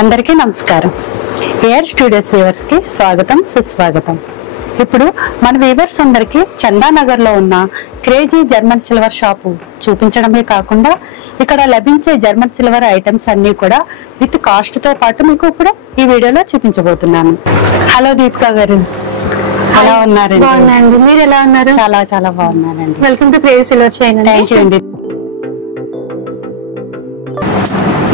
అందరికీ నమస్కారం. Air studios viewers కి స్వాగతం సుస్వాగతం. ఇప్పుడు మన వ్యూవర్స్ అందరికి చందానగర్ లో ఉన్న క్రేజీ జర్మన్ సిల్వర్ షాపు చూపించడమే కాకుండా ఇక్కడ లభించే జర్మన్ సిల్వర్ ఐటమ్స్ అన్ని కూడా విత్ కాస్ట్ తో పాటు మీకు ఇప్పుడు ఈ వీడియోలో చూపించబోతున్నాను. హలో దీపికా గారు, ఎలా ఉన్నారండి? బాగున్నానండి, మీరు ఎలా ఉన్నారు? చాలా చాలా బాగున్నానండి. Welcome to crazy silver chain. Thank you అండి.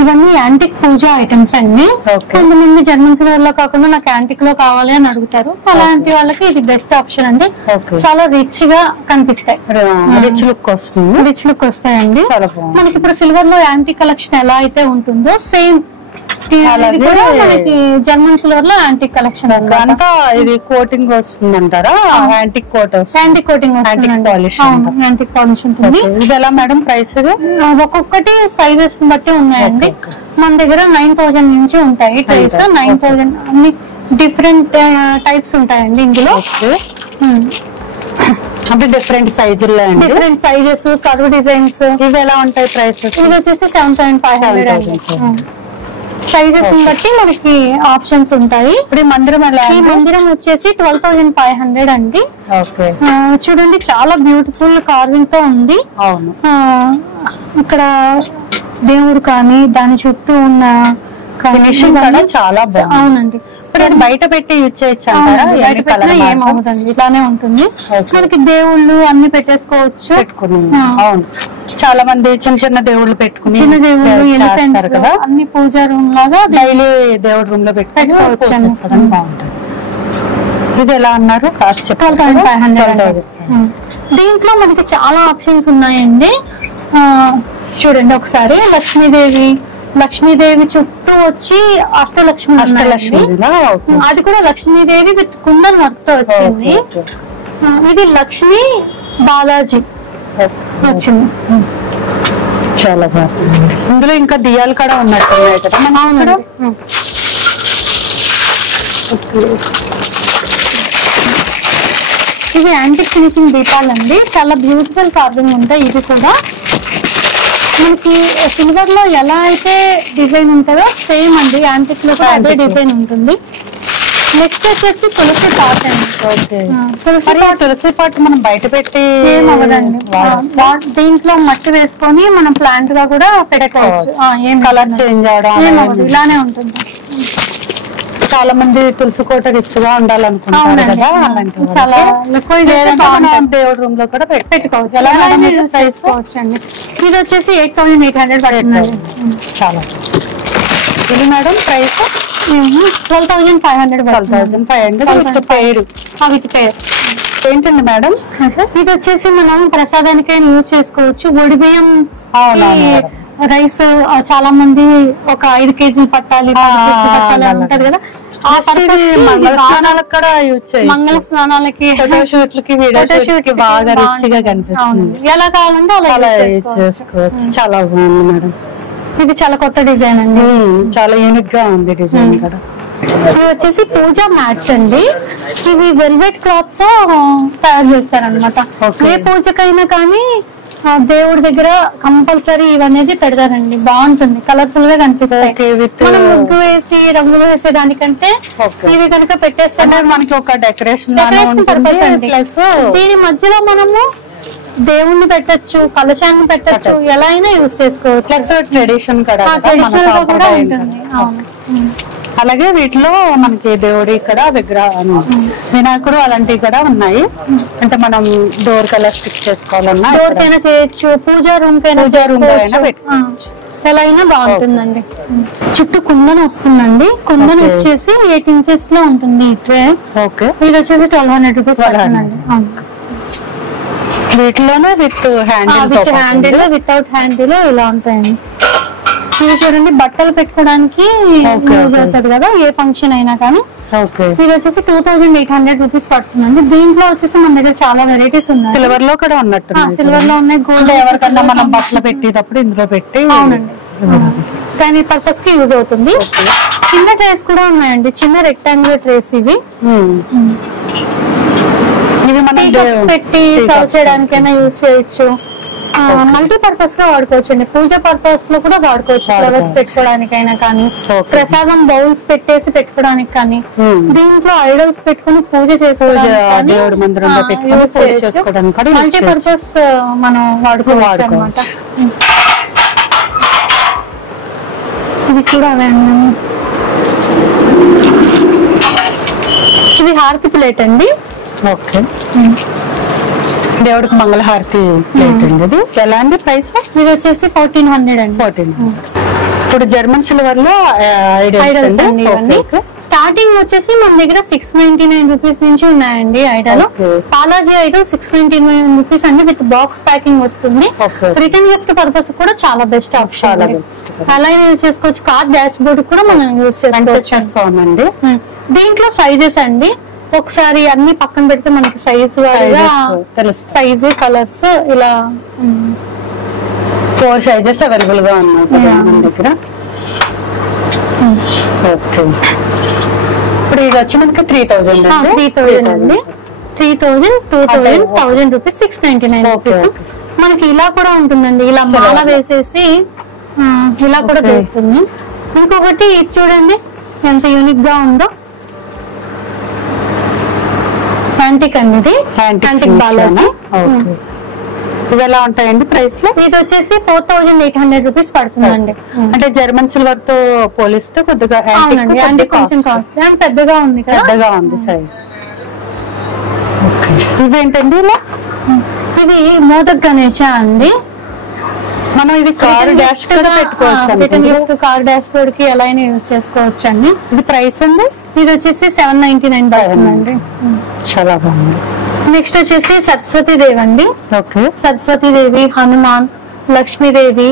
ఇవన్నీ యాంటిక్ పూజ ఐటమ్స్ అండి. కొంతమంది జర్మన్ సిల్వర్ లో కాకుండా నాకు యాంటిక్ లో కావాలి అని అడుగుతారు. అలాంటి వాళ్ళకి ఇది బెస్ట్ ఆప్షన్ అండి. చాలా రిచ్ గా కనిపిస్తాయి, రిచ్ లుక్ వస్తుంది, రిచ్ లుక్ వస్తాయండి. చాలా బాగుంది. మనకి ఇప్పుడు సిల్వర్ లో యాంటిక్ కలెక్షన్ ఎలా అయితే ఉంటుందో సేమ్ మనకి జర్మన్ సిల్వర్ లో యాంటిక్ కలెక్షన్ అంతా ఇది కోటింగ్ వస్తుంది అంటారా? యాంటిక్ కోట్ వస్తుంది, యాంటిక్ కోటింగ్ వస్తుంది, యాంటిక్ పాలిష్ ఉంటుంది. ఇది ఎలా మేడం ప్రైస్? ఒక్కొక్కటి సైజెస్ బట్టి ఉన్నాయండి. మన దగ్గర 9000 నుంచి ఉంటాయి ట్రేస్. 9000 అన్ని డిఫరెంట్ టైప్స్ ఉంటాయండి ఇందులో. అంటే డిఫరెంట్ సైజుల్లో, డిఫరెంట్ సైజెస్, కర్వ్ డిజైన్స్. ఇవి ఎలా ఉంటాయి ప్రైస్? ఇది వచ్చేసి 7500 సైజెస్ బట్టి మనకి ఆప్షన్స్ ఉంటాయి. ఇప్పుడు మందిరం ఎలా? ఈ మందిరం వచ్చేసి 12500 అండి. చూడండి, చాలా బ్యూటిఫుల్ కార్వింగ్ తో ఉంది. అవును, ఇక్కడ దేవుడు కానీ దాని చుట్టూ ఉన్న ఫినిషింగ్ కూడా చాలా బాగుంది. అవునండి, బయట పెట్టి యూజ్ చేయొచ్చు అంటారా? బయట పెట్టినా ఏమవుతుంది, ఇట్లానే ఉంటుంది. మనకి దేవుళ్ళు అన్ని పెట్టేసుకోవచ్చు, పెట్టుకుని. అవును, చాలా మంది చిన్న చిన్న దేవుళ్ళు పెట్టుకుని, చిన్న దేవుళ్ళు, ఎలిఫెంట్స్ కదా, అన్ని పూజా రూమ్ లాగా డైలీ దేవుడి రూమ్ లో పెట్టుకోవచ్చు. బాగుంటుంది. ఇది ఎలా అన్నారు? కాస్ట్ 12500. దీంట్లో మనకి చాలా ఆప్షన్స్ ఉన్నాయండి. చూడండి ఒకసారి, లక్ష్మీదేవి చుట్టూ వచ్చి అష్టలక్ష్మి, అది కూడా లక్ష్మీదేవి విత్ కుందన్ వర్క్ వచ్చింది. ఇది లక్ష్మీ బాలాజీ వచ్చింది, చాలా బాగుంది. ఇందులో ఇంకా దియాలు కూడా ఉన్నట్టున్నాయి కదా? అవునండి. ఇవి యాంటిక్ ఫినిషింగ్ దీపాలండి, చాలా బ్యూటిఫుల్ కార్వింగ్ ఉంటాయి. ఇది కూడా మనకి సిల్వర్ లో ఎలా అయితే డిజైన్ ఉంటుందో సేమ్ అండి యాంటిక్ లో కూడా అదే డిజైన్ ఉంటుంది. నెక్స్ట్ వచ్చేసి తులసి పాట్ అండి. తులసి పాట్ మనం బయట పెట్టి ఏమవ్వదండి. దీంట్లో మట్టి వేసుకొని మనం ప్లాంట్ గా కూడా పెట్టుకోవచ్చు. ఏం కలర్ చేంజ్ అవడం ఇలానే ఉంటుంది. చాలా మంది తులసి కోట రిచ్ గా ఉండాలనుకుంటారు కదా, చాలా దేవుడి రూమ్ లో కూడా పెట్టుకోవచ్చు అండి. ఇది వచ్చేసి 8800 పడుతుంది. చాలా. ఇది మేడం ప్రైస్ 12500. 12500 పేరు. విత్ పేరు ఏంటండి మేడం? ఇది వచ్చేసి మనం ప్రసాదానికైనా యూజ్ చేసుకోవచ్చు. ఒడి బియ్యం, రైస్ చాలా మంది ఒక 5 కేజీలు పట్టాలి అంటారు కదా, ఆ మంగళ స్నానాలకి, ఫోటోషూట్లకి, వీడియోషూట్లకి బాగా రిచ్గా కనిపిస్తుంది. ఎలా కావాలంటే అలా చేసుకోవచ్చు. చాలా బాగుంది మేడం. ఇది చాలా కొత్త డిజైన్ అండి, చాలా యూనిక్ గా ఉంది డిజైన్ కూడా. ఇవి వచ్చేసి పూజా మ్యాట్స్ అండి. ఇవి వెల్వెట్ క్లాత్ తో తయారు చేస్తారనమాట. ఏ పూజకైనా కానీ దేవుడి దగ్గర కంపల్సరీ ఇవనేది పెడతారండి. బాగుంటుంది, కలర్ఫుల్ గా కనిపిస్తాయి. మనం ముగ్గు వేసి రంగులు వేసే దానికంటే ఇవి కనుక పెట్టేస్తే మనకి ఒక డెకరేషన్ పర్పస్ అండి. ప్లస్ దీని మధ్యలో మనము దేవుణ్ణి పెట్టచ్చు, కలశాన్ని పెట్టచ్చు, ఎలా అయినా యూజ్ చేసుకోవచ్చు. ప్లస్ ట్రెడిషన్ కూడా ఉంటుంది. అలాగే వీటిలో మనకి దేవుడి ఇక్కడ విగ్రహం, వినాయకుడు అలాంటివి కూడా ఉన్నాయి. అంటే మనం డోర్ కలర్ స్టిక్ చేసుకోవాలన్నా డోర్ పైన చేయొచ్చు, పూజా రూమ్ పైన పెట్టుకోవచ్చు, ఎలా అయినా బాగుంటుందండి. చుట్టూ కుందన్ వస్తుందండి. కుందన్ వచ్చేసి 8 ఇంచెస్ లో ఉంటుంది ఈ ట్రే. ఓకే, ఇది వచ్చేసి 1200 రూపీస్ పడుతుందండి. వీటిలోనే విత్ హ్యాండిల్, వితౌట్ హ్యాండిల్ ఇలా ఉంటాయండి. ఇవి చూడండి, బట్టలు పెట్టుకోవడానికి యూజ్ అవుతుంది కదా, ఏ ఫంక్షన్ అయినా కానీ. ఇది వచ్చేసి 2800 రూపీస్ పడుతుందండి. దీంట్లో వచ్చేసి మన దగ్గర చాలా వెరైటీస్ ఉన్నాయి. సిల్వర్ లో కూడా ఉన్నట్టు, సిల్వర్ లో ఉన్నాయి. గోల్డ్ ఎవరికన్నా మనం బట్టలు పెట్టేటప్పుడు ఇందులో పెట్టి. అవునండి, కానీ పర్పస్ కి యూజ్ అవుతుంది. చిన్న ట్రేస్ కూడా ఉన్నాయండి, చిన్న రెక్టాంగులర్ ట్రేస్. ఇవి మనం పెట్టి సర్వ్ చేయడానికైనా యూజ్ చేయొచ్చు. మల్టీపర్పస్ లో వాడుకోవచ్చు అండి. పూజ పర్పస్ లో కూడా వాడుకోవచ్చు. ఫ్లవర్స్ పెట్టుకోవడానికైనా కానీ, ప్రసాదం బౌల్స్ పెట్టేసి పెట్టుకోవడానికి కానీ, దీంట్లో ఐడల్స్ పెట్టుకుని పూజ చేసుకోవడానికి మల్టీపర్పస్ మనం వాడుకోవచ్చు అనమాట. ఇది కూడా అవే అండి. ఇది హారతి ప్లేట్ అండి. ఓకే, దేవుడికి మంగళహారతి ప్లేట్ అండి. ఇది ఎలా అండి ప్రైస్? ఇది వచ్చేసి 1400 అండి. 1400. ఇప్పుడు జర్మన్ సిల్వర్ లో ఐడల్స్ అండి ఇవన్నీ. స్టార్టింగ్ వచ్చేసి మన దగ్గర 699 రూపీస్ నుంచి ఉన్నాయండి ఐడల్. బాలాజీ ఐడల్ 699 రూపీస్ అండి, విత్ బాక్స్ ప్యాకింగ్ వస్తుంది. రిటర్న్ గిఫ్ట్ పర్పస్ కూడా చాలా బెస్ట్ ఆప్షన్. అలాగే యూజ్ చేసుకోవచ్చు. కార్ డాష్ బోర్డ్ కూడా మనం యూజ్ చేసుకోవచ్చు. దీంట్లో సైజెస్ అండి, ఒకసారి అన్ని పక్కన పెడితే మనకి సైజ్ సైజ్ కలర్స్ ఇలా 4 సైజెస్ అవైలబుల్ గా ఉన్నాయి మన దగ్గర. ఓకే, ఇప్పుడు ఇది వచ్చి మనకి 3000 అండి. 3000 2000 1000 రూపీస్ 699 రూపీస్. మనకి ఇలా కూడా ఉంటుందండి, ఇలా మాల వేసేసి ఇలా కూడా దొరుకుతుంది. ఇంకొకటి ఇది చూడండి ఎంత యూనిక్ గా ఉందో. యాంటిక్ అండి, ఇది యాంటిక్ బాలాజీ. ఇవి ఎలా ఉంటాయండి ప్రైస్ లో? ఇది వచ్చేసి 4800 రూపీస్ పడుతుందండి. అంటే జర్మన్ సిల్వర్ తో పోలిస్తే కొద్దిగా కొంచెం కాస్ట్ అండ్ పెద్దగా ఉంది కదా, పెద్దగా ఉంది సైజ్. ఇవేంటండి ఇలా? ఇది మోదక్ గణేష అండి. మనం ఇది కార్ డాష్ కూడా పెట్టుకోవచ్చు. కార్ డాష్ బోర్డ్ కి ఎలా అయినా యూజ్ చేసుకోవచ్చు అండి. ఇది ప్రైస్ అండి? ఇది వచ్చేసి 799 పడుతుందండి. చాలా బాగుంది. నెక్స్ట్ వచ్చేసి సరస్వతి దేవి అండి. ఓకే, సరస్వతి దేవి, హనుమాన్, లక్ష్మీదేవి,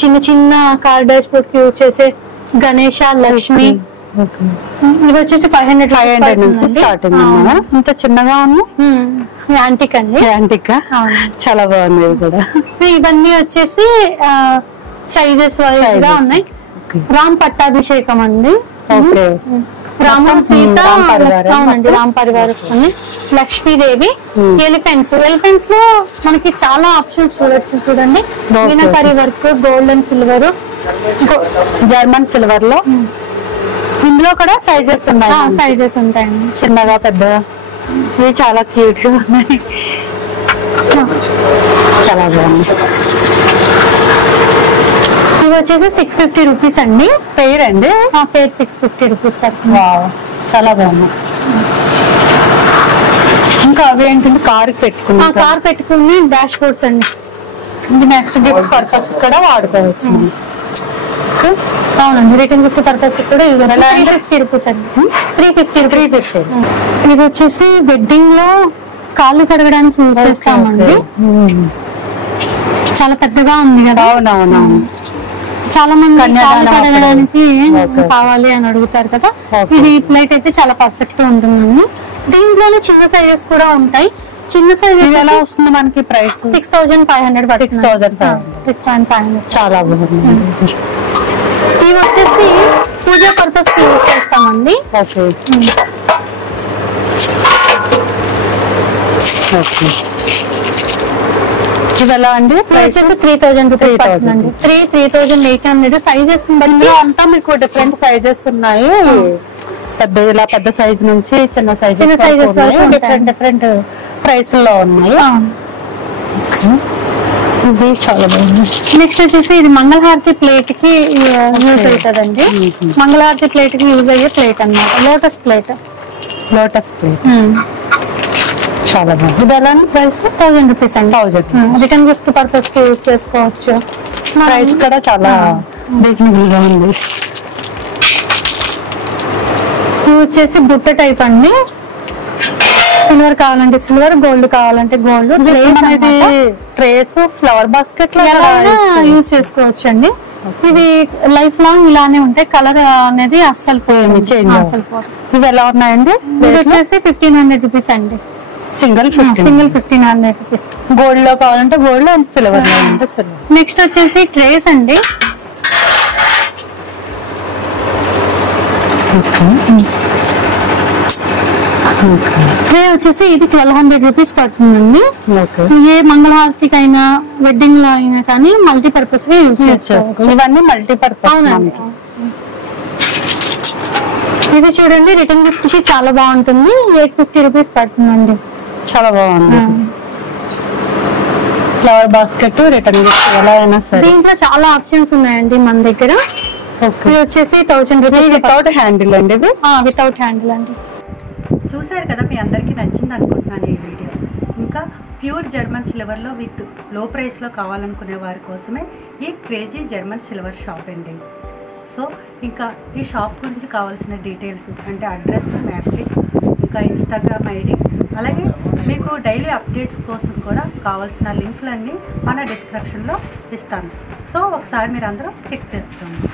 చిన్న చిన్న కార్ డాష్ బోర్డ్ కి యూజ్ చేసే గణేష, లక్ష్మి. ఇది వచ్చేసి 500 నుంచి స్టార్టింగ్. ఇంత చిన్నగా ఉంది. యాంటిక్ అండి. యాంటిక్ చాలా బాగుంది. ఇది కూడా ఇవన్నీ వచ్చేసి సైజెస్ వైజ్ గా ఉన్నాయి. రామ్ పట్టాభిషేకం అండి. ఓకే, రామం సీత అవునండి, రామ్ పరివార్ వస్తుంది. లక్ష్మీదేవి, ఎలిఫెంట్స్. ఎలిఫెంట్స్ లో మనకి చాలా ఆప్షన్స్ చూడొచ్చు. చూడండి, meenakari work, gold and silver, German silver లో. ఇందులో కూడా సైజెస్ ఉన్నాయి. సైజెస్ ఉంటాయండి, చిన్నగా పెద్దగా. ఇవి చాలా క్యూట్ గా ఉన్నాయి, చాలా బాగుంది. ఇవి వచ్చేసి 650 రూపీస్ అండి. పెయిర్ అండి. పెయిర్ 650 రూపీస్ పడుతుంది. చాలా బాగుంది. ఇంకా అవి ఏంటంటే కార్ పెట్టుకుని డాష్ బోర్డ్స్ అండి. ఇది నెక్స్ట్ గిఫ్ట్ పర్పస్ కూడా వాడుకోవచ్చు. అవునండి, రిటర్న్ గిఫ్ట్ పర్పస్ కూడా 350 రూపీస్ అండి. 350. ఇది వచ్చేసి వెడ్డింగ్ లో కాళ్ళు కడగడానికి యూజ్ చేస్తామండి. చాలా పెద్దగా ఉంది కదా. అవునవునవును, చాలా మంది కాళ్ళు కడగడానికి కావాలి అని అడుగుతారు కదా. ఇది ప్లేట్ అయితే చాలా పర్ఫెక్ట్ గా ఉంటుందండి. దీంట్లోనే చిన్న సైజెస్ కూడా ఉంటాయి. చిన్న సైజెస్ ఎలా వస్తుంది మనకి ప్రైస్? 6500. 6500 చాలా బాగుంది. ఇవి వచ్చేసి పూజా పర్పస్ కి యూజ్ చేస్తామండి. ఓకే, ఇవి ఎలా అండి? వచ్చేసి 3000 రూపీస్ పడుతుందండి. 3800. సైజెస్ బట్టి అంతా మీకు డిఫరెంట్ సైజెస్ ఉన్నాయి. ఇలా పెద్ద సైజ్ నుంచి చిన్న సైజెస్ డిఫరెంట్ ప్రైస్ లో ఉన్నాయి. ఇది చాలా బాగుంది. నెక్స్ట్ వచ్చేసి ఇది మంగళహారతి ప్లేట్ కి యూజ్ అవుతుందండి. మంగళహారతి ప్లేట్ కి యూజ్ అయ్యే ప్లేట్ అన్నమాట. లోటస్ ప్లేట్ చాలా బాగుంది. ఇది ఎలా ప్రైస్? 1000 రూపీస్ అండి. 1000. రిటర్న్ గిఫ్ట్ పర్పస్ కి యూజ్ చేసుకోవచ్చు. ప్రైస్ కూడా చాలా రీజనబుల్ గా ఉంది. ఇది వచ్చేసి బుట్ట టైప్ అండి. సిల్వర్ కావాలంటే సిల్వర్, గోల్డ్ కావాలంటే gold. Trace, flower basket use చేసుకోవచ్చు అండి. ఇవి లైఫ్ లాంగ్ ఇలానే ఉంటాయి. కలర్ అనేది అస్సలు పోయింది. ఇవి ఎలా ఉన్నాయండి? ఇది వచ్చేసి 1500 రూపీస్ అండి. Single 1500 rupees. గోల్డ్ లో కావాలంటే గోల్డ్ అండ్ సిల్వర్ లో అంటే సిల్వర్. నెక్స్ట్ వచ్చేసి ట్రేస్ అండి. ట్రే వచ్చేసి ఇది 1200 రూపీస్ పడుతుందండి. ఏ మంగళహారతికైనా వెడ్డింగ్ లో అయినా కానీ మల్టీపర్పస్ గా యూజ్ చేసుకోవచ్చు. ఇవన్నీ మల్టీపర్పస్. ఇది చూడండి రిటర్న్ గిఫ్ట్ కి చాలా బాగుంటుంది. 850 రూపీస్ పడుతుందండి. చాలా బాగుంది. ఫ్లవర్ బాస్కెట్ రిటర్న్ గిఫ్ట్ ఎలా అయినా సరే. దీంట్లో చాలా ఆప్షన్స్ ఉన్నాయండి మన దగ్గర. ఇది వచ్చేసి 1000 రూపీస్ వితౌట్ హ్యాండిల్ అండి. ఇది వితౌట్ హ్యాండిల్ అండి. చూసారు కదా, మీ అందరికీ నచ్చింది అనుకుంటున్నాను ఈ వీడియో. ఇంకా ప్యూర్ జర్మన్ సిల్వర్లో విత్ లో ప్రైస్లో కావాలనుకునే వారి కోసమే ఈ క్రేజీ జర్మన్ సిల్వర్ షాప్ అండి. సో ఇంకా ఈ షాప్ గురించి కావాల్సిన డీటెయిల్స్ అంటే అడ్రస్, మ్యాప్ లింక్, ఇంకా ఇన్స్టాగ్రామ్ ఐడి, అలాగే మీకు డైలీ అప్డేట్స్ కోసం కూడా కావాల్సిన లింక్లన్నీ మన డిస్క్రిప్షన్లో ఇస్తాను. సో ఒకసారి మీరు అందరూ చెక్ చేసుకోండి.